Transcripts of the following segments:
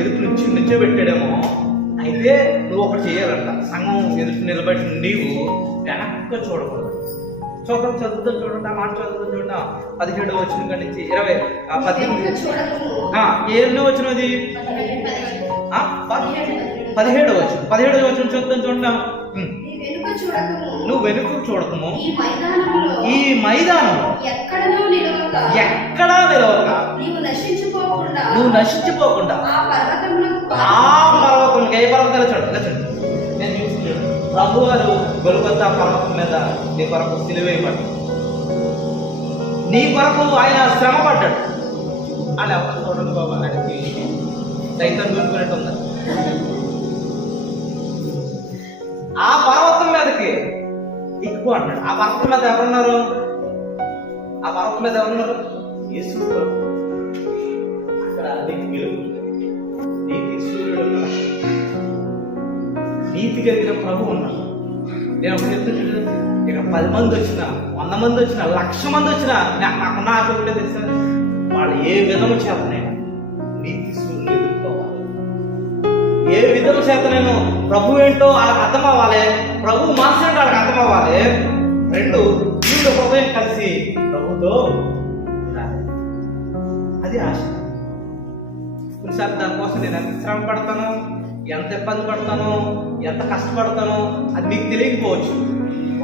ఎదుటి నుంచి నిల్చోబెట్టాడేమో అయితే నువ్వు ఒకటి చేయాలంట. సంఘం ఎదుటి నిలబడి నీవు వెనక్కి చూడకూడదు. చూడండి చదువుతా చూడండి ఆ మాట చదువుతా చూడండి పదిహేడు వచ్చిన కాడి నుంచి ఇరవై ఆ పద్దెనిమిది ఎన్నో వచ్చినది పదిహేడు, ప- పదిహేడు, వచ్చిన పదిహేడు వచ్చిన చూద్దాం చూడండి. నువ్వు వెనుక చూడకము. ఈ నిలవక. ఎక్కడా నిలవక. నువ్వు నశించిపోకుండా ఆ పర్వతం ఏ పర్వతాలు చూడండి చూడండి నేను చూస్తున్నాను ప్రభు వారు గొలుకొత్త పర్వతం మీద నీ కొరకు సిలువేయబడ్డాడు. నీ కొరకు ఆయన శ్రమ పడ్డాడు అలా ఎవరు చూడండి బాబా ఆయనకి సైతం గురుకున్నట్టు ఉంది. ఆ పర్వతం మీదకి ఎక్కువ అన్నాడు ఆ పర్వతం మీద ఎవరున్నారు? ఆ పర్వతం మీద ఎవరున్నారు? యేసు ప్రభు. నీతి వెలుగు నీతి సూర్యుడు నీతి కలిగిన ప్రభు ఉన్నాడు నేను ఒకటి చెప్తున్నాను ఇక్కడ పది మంది వచ్చిన వంద మంది వచ్చిన లక్ష మంది వచ్చిన నాకున్న ఆశ ఒకటే తెలుసా? వాళ్ళు ఏ విధము చేతనైనా నీతి సూర్యుని ఎదుర్కోవాలి. ఏ విధము చేత నేను ప్రభు ఏంటో వాళ్ళకి అర్థం అవ్వాలి ప్రభు మనసు వాళ్ళకి అర్థం అవ్వాలి రెండు వీళ్ళు హృదయం కలిసి ప్రభుతో అది ఆశ. కొన్నిసార్లు దానికోసం నేను ఎంత శ్రమ పడతాను ఎంత ఇబ్బంది పడతాను ఎంత కష్టపడతాను అది మీకు తెలియకపోవచ్చు.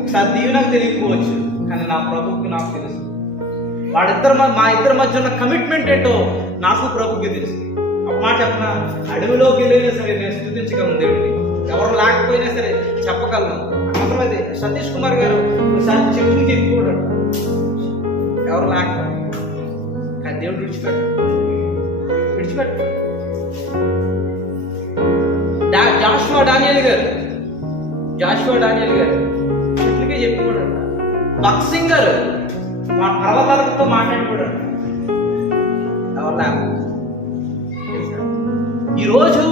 ఒకసారి దీవి నాకు తెలియకపోవచ్చు కానీ నా ప్రభుకి నాకు తెలుసు. వాడిద్దరు మా ఇద్దరి మధ్య ఉన్న కమిట్మెంట్ ఏంటో నాకు ప్రభుకి తెలుసు. ఒక మాట చెప్పిన? అడవిలోకి వెళ్ళినా సరే నేను స్థుతించగలను దేవుడిని. ఎవరు లేకపోయినా సరే చెప్పగలను. అవసరమైతే సతీష్ కుమార్ గారు ఒకసారి చెప్పుకి చెప్పుకోడు ఎవరు లేకపోతే? కానీ దేవుడు విడిచిపెట్టాడు విడిచిపెట్టు. జాషువా డానియల్ గారు. జాషువా డానియల్ గారు. ఇట్లకే చెప్పుకోడు బక్సింగ్ గారు. మా పర్వతాలతో మాట్లాడుకోడు ఎవరు ఈరోజు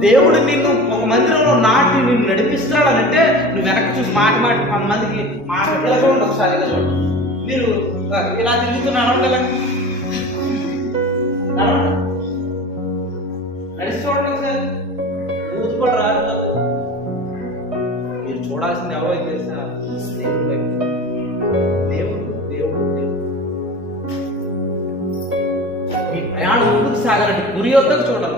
దేవుడు నిన్ను ఒక మందిరంలో నాటి నిన్ను నడిపిస్తున్నాడనంటే నువ్వు వెనక్కి చూసి మాట మాట కొంతమందికి మాట ఇలా చూడండి ఒకసారి ఇలా చూడండి మీరు ఇలా తిరుగుతూ నడవండి ప్రయాణం ముందుకు సాగాలంటే గురి వద్దకు చూడాలి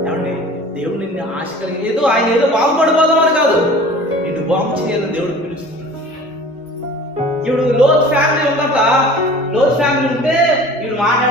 ఏమండి? దేవుడు నిన్ను ఆశ కలిగి ఏదో ఆయన ఏదో బాగుపడిపోదామని కాదు. నిన్ను బాగు చేయాలని దేవుడు పిలుస్తున్నాడు. ఇప్పుడు లోత్ ఫ్యామిలీ ఉన్నట్ల లోత్ ఫ్యామిలీ ఉంటే వీడు మాట్లాడే